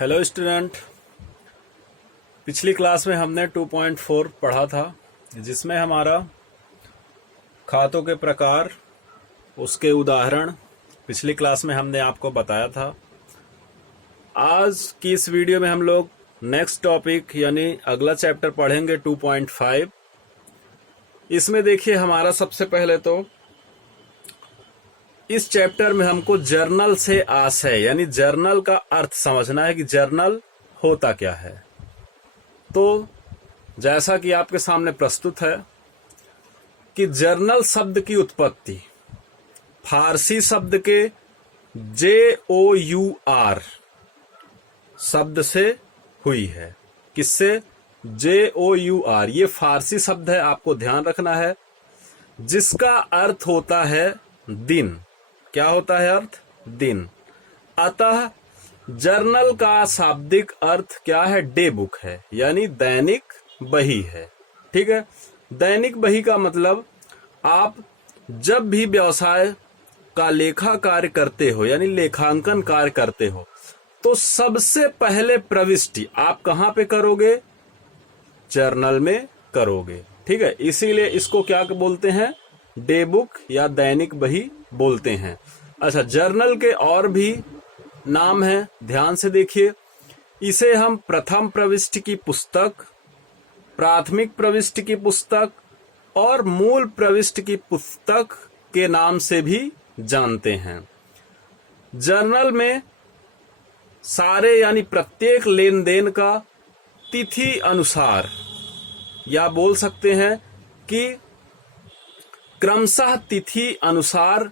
Hello student. पिछली class में हमने 2.4 पढ़ा था, जिसमें हमारा खातों के प्रकार, उसके उदाहरण पिछली क्लास में हमने आपको बताया था। आज की इस वीडियो में हम लोग नेक्स्ट टॉपिक यानी अगला चैप्टर पढ़ेंगे 2.5। इसमें देखिए, हमारा सबसे पहले तो इस चैप्टर में हमको जर्नल से आशय यानी जर्नल का अर्थ समझना है कि जर्नल होता क्या है। तो जैसा कि आपके सामने प्रस्तुत है कि जर्नल शब्द की उत्पत्ति फारसी शब्द के JOUR शब्द से हुई है। किससे? JOUR। ये फारसी शब्द है, आपको ध्यान रखना है, जिसका अर्थ होता है दिन। क्या होता है अर्थ? दिन। अतः जर्नल का शाब्दिक अर्थ क्या है? डे बुक है, यानी दैनिक बही है। ठीक है। दैनिक बही का मतलब आप जब भी व्यवसाय का लेखा कार्य करते हो यानी लेखांकन कार्य करते हो, तो सबसे पहले प्रविष्टि आप कहां पे करोगे? जर्नल में करोगे। ठीक है। इसीलिए इसको क्या बोलते हैं? डे बुक या दैनिक बही बोलते हैं। अच्छा, जर्नल के और भी नाम हैं, ध्यान से देखिए। इसे हम प्रथम प्रविष्टि की पुस्तक, प्राथमिक प्रविष्टि की पुस्तक और मूल प्रविष्टि की पुस्तक के नाम से भी जानते हैं। जर्नल में सारे यानी प्रत्येक लेन देन का तिथि अनुसार या बोल सकते हैं कि क्रमशः तिथि अनुसार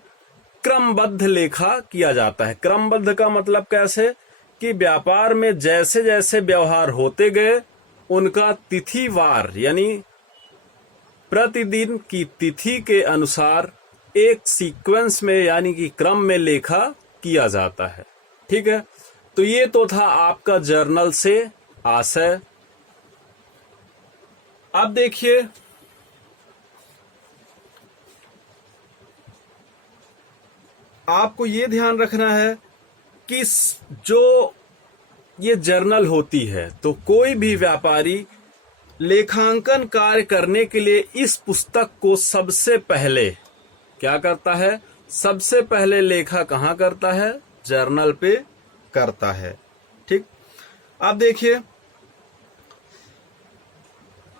क्रमबद्ध लेखा किया जाता है। क्रमबद्ध का मतलब कैसे? कि व्यापार में जैसे जैसे व्यवहार होते गए, उनका तिथिवार यानी प्रतिदिन की तिथि के अनुसार एक सीक्वेंस में यानी कि क्रम में लेखा किया जाता है। ठीक है। तो ये तो था आपका जर्नल से आशय। अब देखिए, आपको ये ध्यान रखना है कि जो ये जर्नल होती है, तो कोई भी व्यापारी लेखांकन कार्य करने के लिए इस पुस्तक को सबसे पहले क्या करता है? सबसे पहले लेखा कहाँ करता है? जर्नल पे करता है। ठीक। अब देखिए,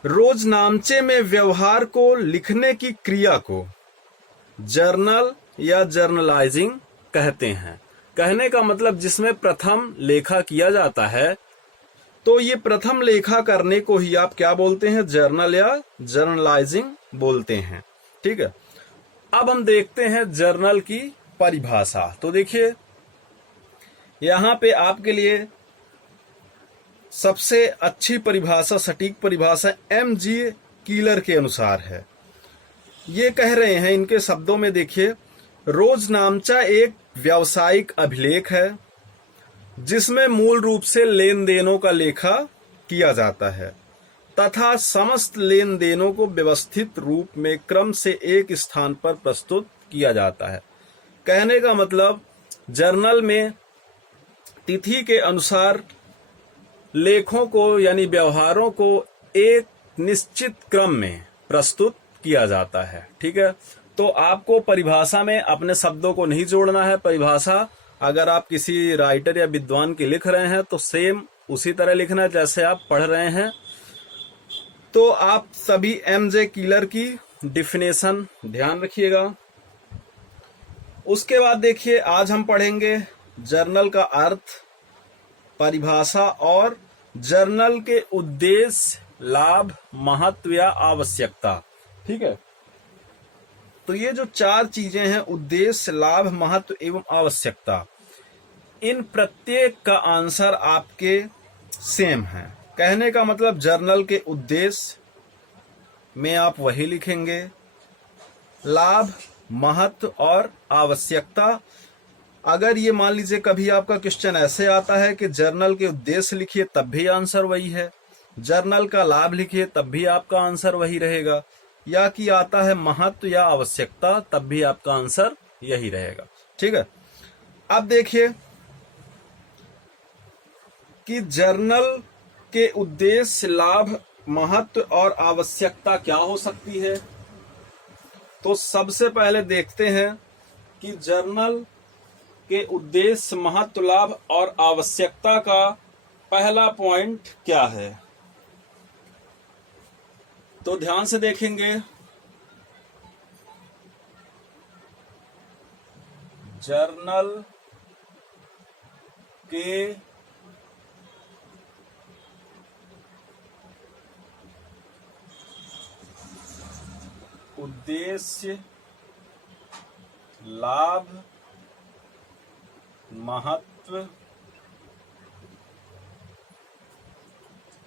रोजनामचे में व्यवहार को लिखने की क्रिया को जर्नल या जर्नलाइजिंग कहते हैं। कहने का मतलब जिसमें प्रथम लेखा किया जाता है, तो ये प्रथम लेखा करने को ही आप क्या बोलते हैं? जर्नल या जर्नलाइजिंग बोलते हैं। ठीक है। अब हम देखते हैं जर्नल की परिभाषा। तो देखिए, यहां पे आपके लिए सबसे अच्छी परिभाषा, सटीक परिभाषा MG कीलर के अनुसार है। ये कह रहे हैं, इनके शब्दों में देखिए, रोजनामचा एक व्यावसायिक अभिलेख है जिसमें मूल रूप से लेन देनों का लेखा किया जाता है तथा समस्त लेन देनों को व्यवस्थित रूप में क्रम से एक स्थान पर प्रस्तुत किया जाता है। कहने का मतलब जर्नल में तिथि के अनुसार लेखों को यानी व्यवहारों को एक निश्चित क्रम में प्रस्तुत किया जाता है। ठीक है। तो आपको परिभाषा में अपने शब्दों को नहीं जोड़ना है। परिभाषा अगर आप किसी राइटर या विद्वान की लिख रहे हैं तो सेम उसी तरह लिखना है जैसे आप पढ़ रहे हैं। तो आप सभी MJ कीलर की डिफिनेशन ध्यान रखिएगा। उसके बाद देखिए, आज हम पढ़ेंगे जर्नल का अर्थ, परिभाषा और जर्नल के उद्देश्य, लाभ, महत्व या आवश्यकता। ठीक है। तो ये जो चार चीजें हैं, उद्देश्य, लाभ, महत्व एवं आवश्यकता, इन प्रत्येक का आंसर आपके सेम है। कहने का मतलब जर्नल के उद्देश्य में आप वही लिखेंगे, लाभ, महत्व और आवश्यकता। अगर ये मान लीजिए कभी आपका क्वेश्चन ऐसे आता है कि जर्नल के उद्देश्य लिखिए, तब भी आंसर वही है। जर्नल का लाभ लिखिए, तब भी आपका आंसर वही रहेगा। या कि आता है महत्व या आवश्यकता, तब भी आपका आंसर यही रहेगा। ठीक है। अब देखिए, कि जर्नल के उद्देश्य, लाभ, महत्व और आवश्यकता क्या हो सकती है। तो सबसे पहले देखते हैं कि जर्नल के उद्देश्य, महत्व, लाभ और आवश्यकता का पहला पॉइंट क्या है। तो ध्यान से देखेंगे, जर्नल के उद्देश्य, लाभ, महत्व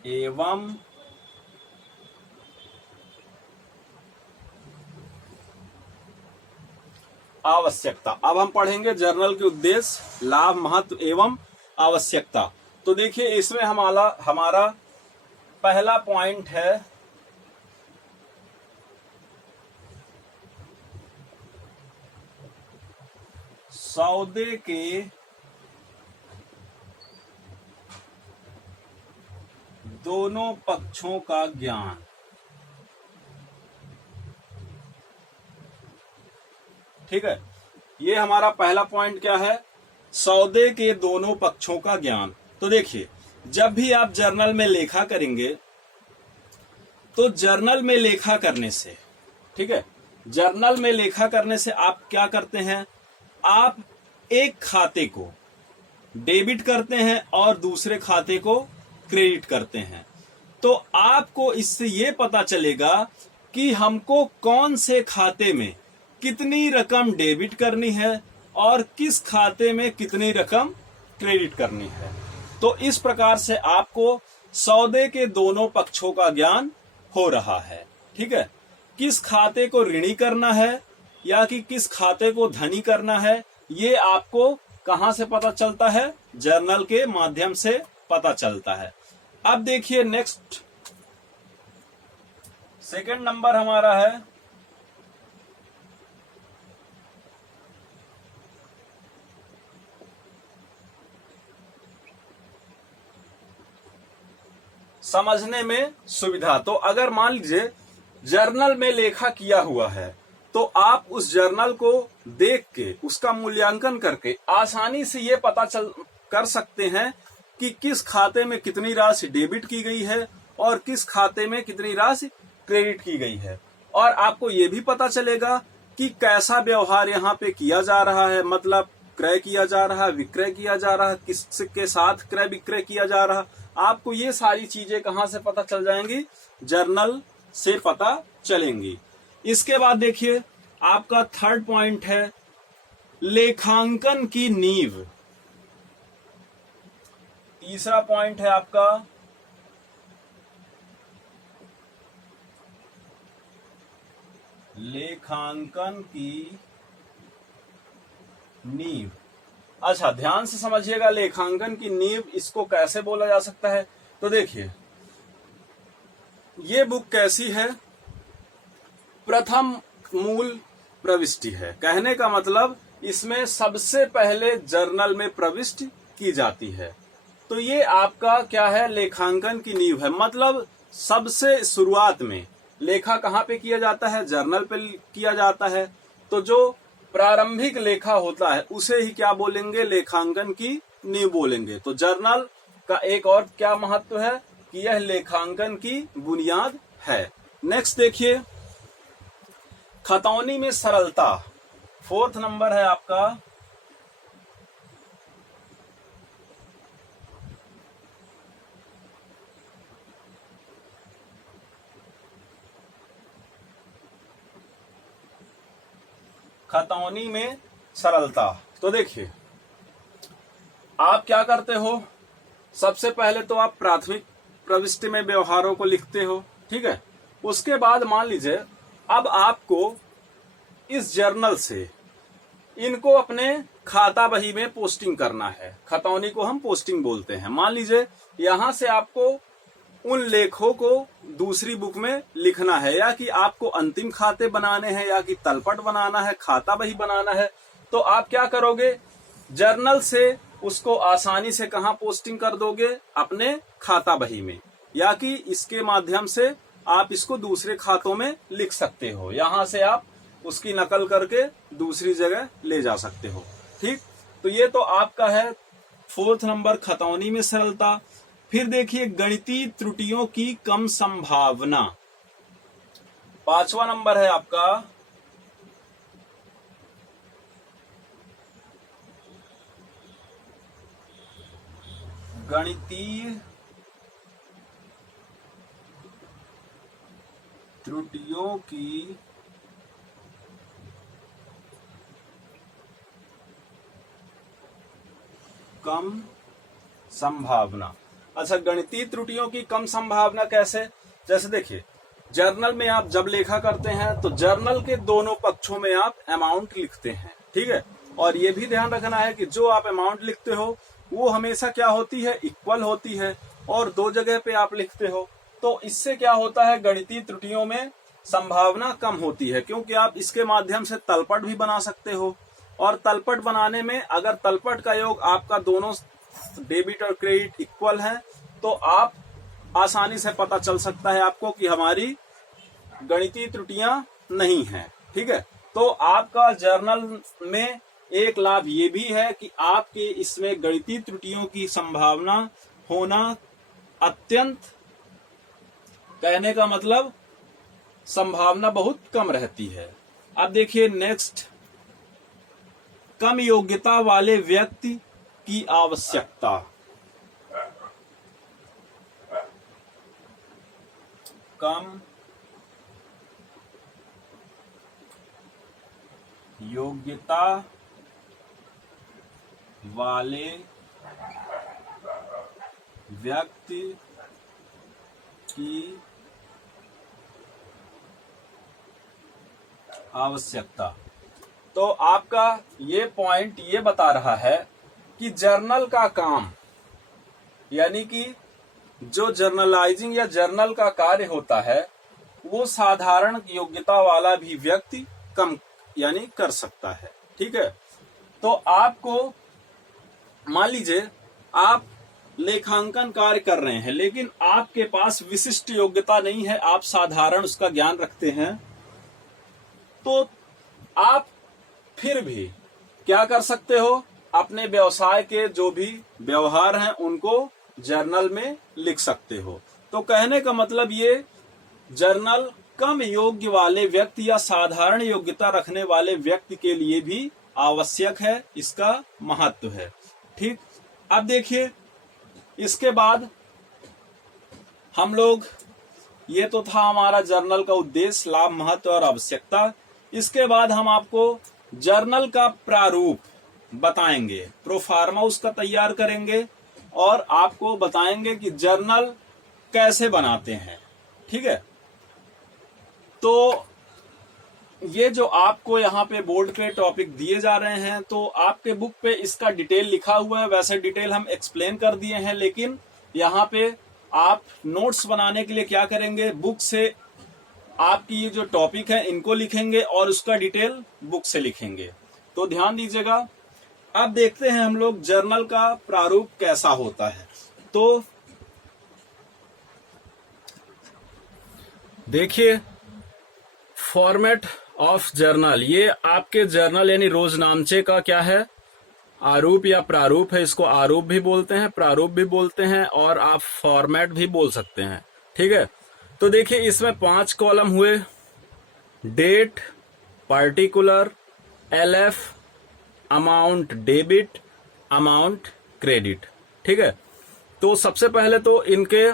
एवं आवश्यकता। अब हम पढ़ेंगे जर्नल के उद्देश्य, लाभ, महत्व एवं आवश्यकता। तो देखिए, इसमें हमारा पहला पॉइंट है सौदे के दोनों पक्षों का ज्ञान। ठीक है, ये हमारा पहला पॉइंट क्या है, सौदे के दोनों पक्षों का ज्ञान। तो देखिए, जब भी आप जर्नल में लेखा करेंगे तो जर्नल में लेखा करने से, ठीक है, जर्नल में लेखा करने से आप क्या करते हैं, आप एक खाते को डेबिट करते हैं और दूसरे खाते को क्रेडिट करते हैं। तो आपको इससे ये पता चलेगा कि हमको कौन से खाते में कितनी रकम डेबिट करनी है और किस खाते में कितनी रकम क्रेडिट करनी है। तो इस प्रकार से आपको सौदे के दोनों पक्षों का ज्ञान हो रहा है। ठीक है, किस खाते को ऋणी करना है या कि किस खाते को धनी करना है, ये आपको कहां से पता चलता है, जर्नल के माध्यम से पता चलता है। अब देखिए नेक्स्ट, सेकंड नंबर हमारा है समझने में सुविधा। तो अगर मान लीजिए जर्नल में लेखा किया हुआ है तो आप उस जर्नल को देख के उसका मूल्यांकन करके आसानी से ये पता कर सकते हैं कि किस खाते में कितनी राशि डेबिट की गई है और किस खाते में कितनी राशि क्रेडिट की गई है। और आपको ये भी पता चलेगा कि कैसा व्यवहार यहाँ पे किया जा रहा है, मतलब क्रय किया जा रहा है, विक्रय किया जा रहा है, किसके साथ क्रय विक्रय किया जा रहा। आपको ये सारी चीजें कहां से पता चल जाएंगी, जर्नल से पता चलेंगी। इसके बाद देखिए आपका थर्ड पॉइंट है लेखांकन की नींव। तीसरा पॉइंट है आपका लेखांकन की नींव। अच्छा, ध्यान से समझिएगा, लेखांकन की नींव इसको कैसे बोला जा सकता है। तो देखिए ये बुक कैसी है, प्रथम मूल प्रविष्टि है। कहने का मतलब इसमें सबसे पहले जर्नल में प्रविष्टि की जाती है। तो ये आपका क्या है, लेखांकन की नींव है। मतलब सबसे शुरुआत में लेखा कहाँ पे किया जाता है, जर्नल पे किया जाता है। तो जो प्रारंभिक लेखा होता है उसे ही क्या बोलेंगे, लेखांकन की नींव बोलेंगे। तो जर्नल का एक और क्या महत्व है कि यह लेखांकन की बुनियाद है। नेक्स्ट देखिए खतौनी में सरलता, फोर्थ नंबर है आपका खतौनी में सरलता। तो देखिए आप क्या करते हो, सबसे पहले तो आप प्राथमिक प्रविष्टि में व्यवहारों को लिखते हो। ठीक है, उसके बाद मान लीजिए अब आपको इस जर्नल से इनको अपने खाता बही में पोस्टिंग करना है। खतौनी को हम पोस्टिंग बोलते हैं। मान लीजिए यहां से आपको उन लेखों को दूसरी बुक में लिखना है, या कि आपको अंतिम खाते बनाने हैं, या कि तलपट बनाना है, खाता बही बनाना है। तो आप क्या करोगे, जर्नल से उसको आसानी से कहां पोस्टिंग कर दोगे, अपने खाता बही में, या कि इसके माध्यम से आप इसको दूसरे खातों में लिख सकते हो, यहां से आप उसकी नकल करके दूसरी जगह ले जा सकते हो। ठीक, तो ये तो आपका है 4th नंबर खतौनी में सरलता। फिर देखिए गणितीय त्रुटियों की कम संभावना, 5वां नंबर है आपका गणितीय त्रुटियों की कम संभावना। अच्छा, गणितीय त्रुटियों की कम संभावना कैसे? जैसे देखिए जर्नल में आप जब लेखा करते हैं तो जर्नल के दोनों पक्षों में आप अमाउंट लिखते हैं, ठीक है, और ये भी ध्यान रखना है कि जो आप अमाउंट लिखते हो वो हमेशा क्या होती है, इक्वल होती है, और 2 जगह पे आप लिखते हो, तो इससे क्या होता है, गणितीय त्रुटियों में संभावना कम होती है, क्योंकि आप इसके माध्यम से तलपट भी बना सकते हो, और तलपट बनाने में अगर तलपट का योग आपका दोनों डेबिट और क्रेडिट इक्वल है तो आप आसानी से पता चल सकता है आपको कि हमारी गणितीय त्रुटियां नहीं हैं। ठीक है, तो आपका जर्नल में एक लाभ ये भी है कि आपके इसमें गणितीय त्रुटियों की संभावना होना अत्यंत, कहने का मतलब संभावना बहुत कम रहती है। अब देखिए नेक्स्ट, कम योग्यता वाले व्यक्ति की आवश्यकता। कम योग्यता वाले व्यक्ति की आवश्यकता। तो आपका ये पॉइंट ये बता रहा है कि जर्नल का काम, यानी कि जो जर्नलाइजिंग या जर्नल का कार्य होता है वो साधारण योग्यता वाला भी व्यक्ति कम यानी कर सकता है। ठीक है, तो आपको मान लीजिए आप लेखांकन कार्य कर रहे हैं लेकिन आपके पास विशिष्ट योग्यता नहीं है, आप साधारण उसका ज्ञान रखते हैं, तो आप फिर भी क्या कर सकते हो, अपने व्यवसाय के जो भी व्यवहार हैं उनको जर्नल में लिख सकते हो। तो कहने का मतलब ये जर्नल कम योग्य वाले व्यक्ति या साधारण योग्यता रखने वाले व्यक्ति के लिए भी आवश्यक है, इसका महत्व है। ठीक, अब देखिए इसके बाद हम लोग, ये तो था हमारा जर्नल का उद्देश्य, लाभ, महत्व और आवश्यकता। इसके बाद हम आपको जर्नल का प्रारूप बताएंगे, प्रोफार्मा उसका तैयार करेंगे और आपको बताएंगे कि जर्नल कैसे बनाते हैं। ठीक है, तो ये जो आपको यहाँ पे बोर्ड पे टॉपिक दिए जा रहे हैं तो आपके बुक पे इसका डिटेल लिखा हुआ है, वैसे डिटेल हम एक्सप्लेन कर दिए हैं, लेकिन यहाँ पे आप नोट्स बनाने के लिए क्या करेंगे, बुक से आपकी ये जो टॉपिक है इनको लिखेंगे और उसका डिटेल बुक से लिखेंगे। तो ध्यान दीजिएगा। अब देखते हैं हम लोग जर्नल का प्रारूप कैसा होता है। तो देखिए फॉर्मेट ऑफ जर्नल, ये आपके जर्नल यानी रोजनामचे का क्या है, आरूप या प्रारूप है। इसको आरूप भी बोलते हैं, प्रारूप भी बोलते हैं और आप फॉर्मेट भी बोल सकते हैं। ठीक है, तो देखिए इसमें 5 कॉलम हुए, date, particular, LF, amount debit, amount credit. ठीक है, तो सबसे पहले तो इनके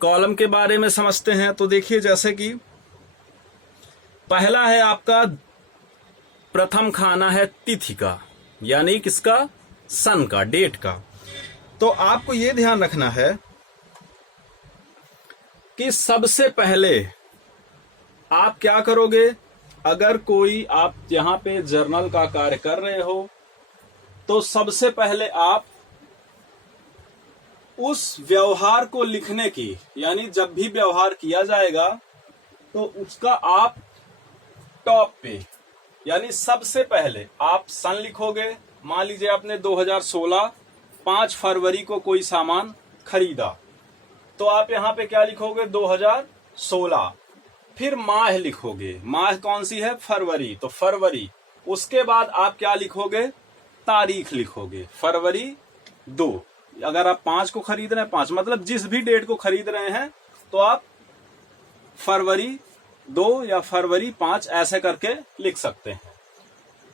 कॉलम के बारे में समझते हैं। तो देखिए जैसे कि पहला है आपका, प्रथम खाना है तिथि का, यानी किसका, सन का, डेट का। तो आपको यह ध्यान रखना है कि सबसे पहले आप क्या करोगे, अगर कोई आप यहां पे जर्नल का कार्य कर रहे हो तो सबसे पहले आप उस व्यवहार को लिखने की, यानी जब भी व्यवहार किया जाएगा तो उसका आप टॉप पे, यानी सबसे पहले आप सन लिखोगे। मान लीजिए आपने 2016 5 फरवरी को कोई सामान खरीदा, तो आप यहां पे क्या लिखोगे 2016, फिर माह लिखोगे, माह कौन सी है फरवरी, तो फरवरी, उसके बाद आप क्या लिखोगे तारीख लिखोगे फरवरी 2। अगर आप 5 को खरीद रहे हैं 5 मतलब जिस भी डेट को खरीद रहे हैं तो आप फरवरी 2 या फरवरी 5 ऐसे करके लिख सकते हैं।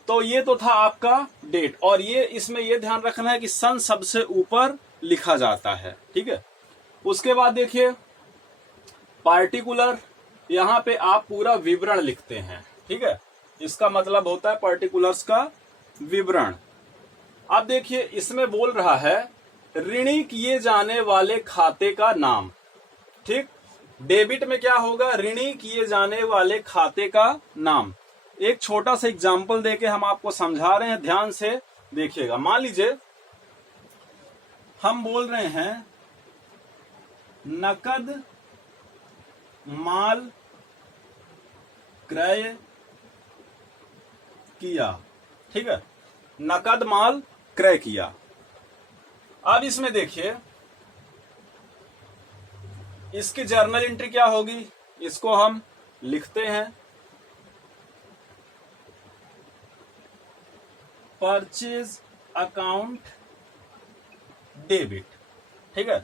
तो ये तो था आपका डेट, और ये इसमें ये ध्यान रखना है कि सन सबसे ऊपर लिखा जाता है, ठीक है। उसके बाद देखिए पार्टिकुलर, यहां पे आप पूरा विवरण लिखते हैं, ठीक है, इसका मतलब होता है पार्टिकुलर्स का विवरण। अब देखिए इसमें बोल रहा है ऋणी किए जाने वाले खाते का नाम, ठीक। डेबिट में क्या होगा, ऋणी किए जाने वाले खाते का नाम। एक छोटा सा एग्जाम्पल देके हम आपको समझा रहे हैं, ध्यान से देखिएगा। मान लीजिए हम बोल रहे हैं नकद माल क्रय किया, ठीक है, नकद माल क्रय किया। अब इसमें देखिए इसकी जर्नल एंट्री क्या होगी, इसको हम लिखते हैं परचेज अकाउंट डेबिट, ठीक है,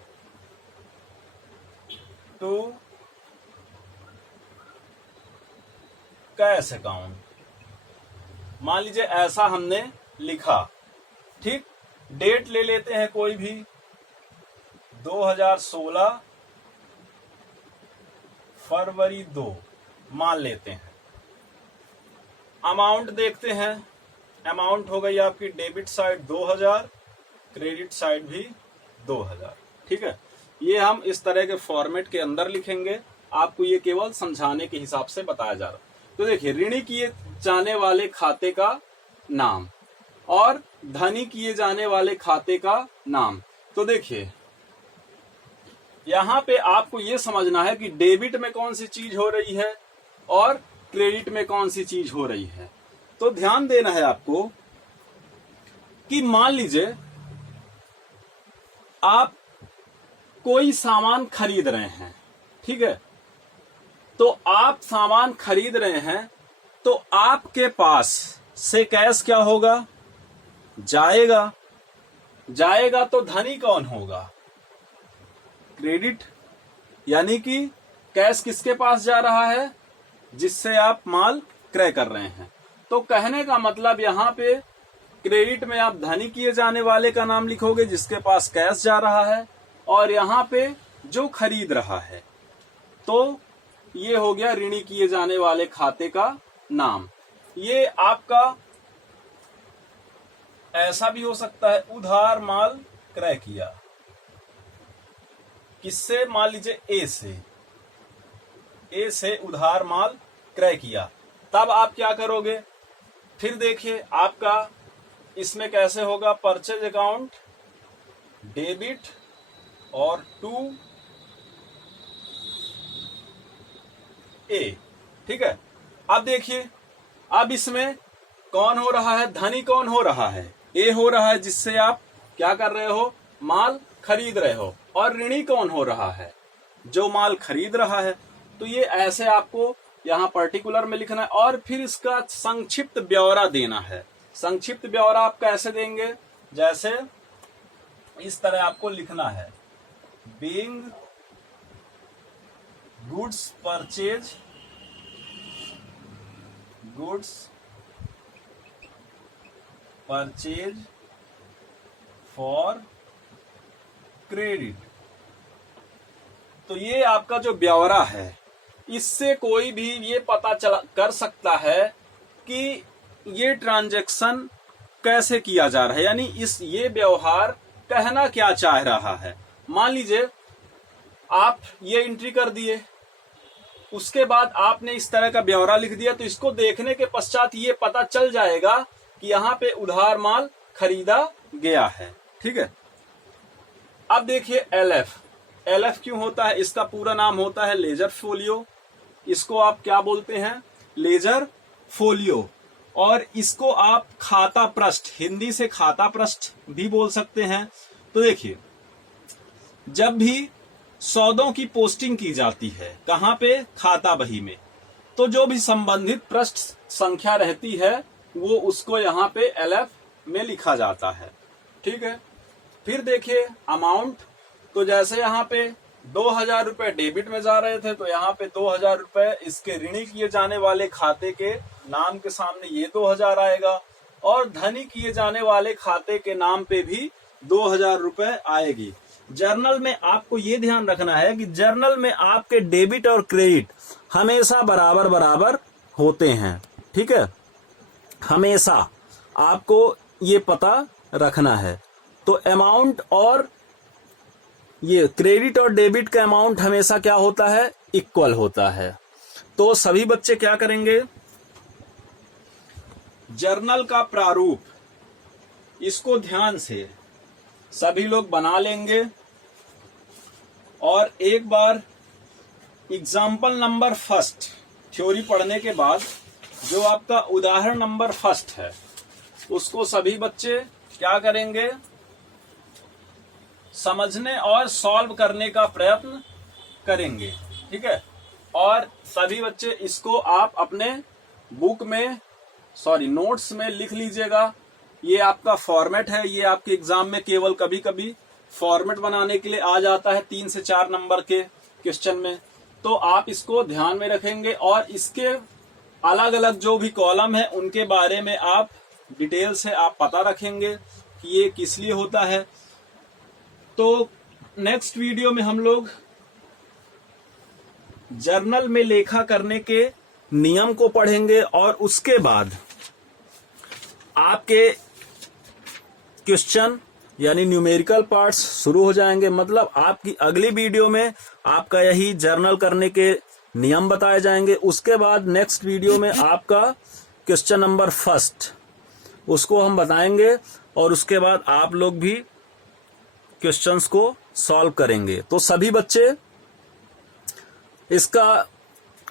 टू कैश अकाउंट। मान लीजिए ऐसा हमने लिखा, ठीक। डेट ले लेते हैं कोई भी 2016 फरवरी 2 मान लेते हैं। अमाउंट देखते हैं, अमाउंट हो गई आपकी डेबिट साइड 2000, क्रेडिट साइड भी 2000, ठीक है। ये हम इस तरह के फॉर्मेट के अंदर लिखेंगे, आपको ये केवल समझाने के हिसाब से बताया जा रहा है। तो देखिए ऋणी किए जाने वाले खाते का नाम और धनी किए जाने वाले खाते का नाम। तो देखिए यहां पे आपको ये समझना है कि डेबिट में कौन सी चीज हो रही है और क्रेडिट में कौन सी चीज हो रही है। तो ध्यान देना है आपको कि मान लीजिए आप कोई सामान खरीद रहे हैं, ठीक है, तो आप सामान खरीद रहे हैं तो आपके पास से कैश क्या होगा, जाएगा, जाएगा तो धनी कौन होगा, क्रेडिट, यानी कि कैश किसके पास जा रहा है, जिससे आप माल क्रय कर रहे हैं। तो कहने का मतलब यहां पे क्रेडिट में आप धनी किए जाने वाले का नाम लिखोगे जिसके पास कैश जा रहा है, और यहां पे जो खरीद रहा है। तो ये हो गया ऋणी किए जाने वाले खाते का नाम। ये आपका ऐसा भी हो सकता है उधार माल क्रय किया, किससे, मान लीजिए ए से उधार माल क्रय किया। तब आप क्या करोगे, फिर देखिए आपका इसमें कैसे होगा, परचेज अकाउंट डेबिट और टू ए, ठीक है। अब देखिए अब इसमें कौन हो रहा है, धनी कौन हो रहा है, ए हो रहा है जिससे आप क्या कर रहे हो, माल खरीद रहे हो, और ऋणी कौन हो रहा है, जो माल खरीद रहा है। तो ये ऐसे आपको यहां पर्टिकुलर में लिखना है, और फिर इसका संक्षिप्त ब्यौरा देना है। संक्षिप्त ब्यौरा आप कैसे देंगे, जैसे इस तरह आपको लिखना है, being goods purchase, goods purchase for credit. तो ये आपका जो ब्यौरा है, इससे कोई भी ये पता कर सकता है कि ये ट्रांजैक्शन कैसे किया जा रहा है, यानी ये व्यवहार कहना क्या चाह रहा है। मान लीजिए आप ये एंट्री कर दिए, उसके बाद आपने इस तरह का ब्यौरा लिख दिया, तो इसको देखने के पश्चात ये पता चल जाएगा कि यहाँ पे उधार माल खरीदा गया है, ठीक है। अब देखिए एलएफ क्यों होता है, इसका पूरा नाम होता है लेजर फोलियो। इसको आप क्या बोलते हैं, लेजर फोलियो, और इसको आप खाता पृष्ठ, हिंदी से खाता पृष्ठ भी बोल सकते हैं। तो देखिए, जब भी सौदों की पोस्टिंग की जाती है, कहां पे? खाता बही में, तो जो भी संबंधित पृष्ठ संख्या रहती है वो उसको यहाँ पे LF में लिखा जाता है। ठीक है। फिर देखिए अमाउंट, तो जैसे यहाँ पे 2000 रुपए डेबिट में जा रहे थे, तो यहाँ पे 2000 रुपए इसके ऋणी किए जाने वाले खाते के नाम के सामने ये 2000 आएगा, और धनी किए जाने वाले खाते के नाम पे भी 2000 रुपए आएगी। जर्नल में आपको ये ध्यान रखना है कि जर्नल में आपके डेबिट और क्रेडिट हमेशा बराबर बराबर होते हैं। ठीक है, हमेशा आपको ये पता रखना है। तो अमाउंट और ये क्रेडिट और डेबिट का अमाउंट हमेशा क्या होता है? इक्वल होता है। तो सभी बच्चे क्या करेंगे? जर्नल का प्रारूप इसको ध्यान से सभी लोग बना लेंगे, और एक बार एग्जाम्पल नंबर फर्स्ट थ्योरी पढ़ने के बाद जो आपका उदाहरण नंबर फर्स्ट है उसको सभी बच्चे क्या करेंगे? समझने और सॉल्व करने का प्रयत्न करेंगे। ठीक है, और सभी बच्चे इसको आप अपने बुक में नोट्स में लिख लीजिएगा। ये आपका फॉर्मेट है, ये आपके एग्जाम में केवल कभी कभी फॉर्मेट बनाने के लिए आ जाता है 3 से 4 नंबर के क्वेश्चन में, तो आप इसको ध्यान में रखेंगे, और इसके अलग अलग जो भी कॉलम है उनके बारे में आप डिटेल से आप पता रखेंगे कि ये किस लिए होता है। तो नेक्स्ट वीडियो में हम लोग जर्नल में लेखा करने के नियम को पढ़ेंगे, और उसके बाद आपके क्वेश्चन यानी न्यूमेरिकल पार्ट्स शुरू हो जाएंगे। मतलब आपकी अगली वीडियो में आपका यही जर्नल करने के नियम बताए जाएंगे। उसके बाद नेक्स्ट वीडियो में आपका क्वेश्चन नंबर फर्स्ट उसको हम बताएंगे, और उसके बाद आप लोग भी क्वेश्चंस को सॉल्व करेंगे। तो सभी बच्चे इसका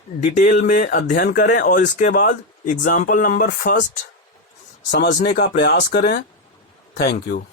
डिटेल में अध्ययन करें, और इसके बाद एग्जाम्पल नंबर फर्स्ट समझने का प्रयास करें। Thank you.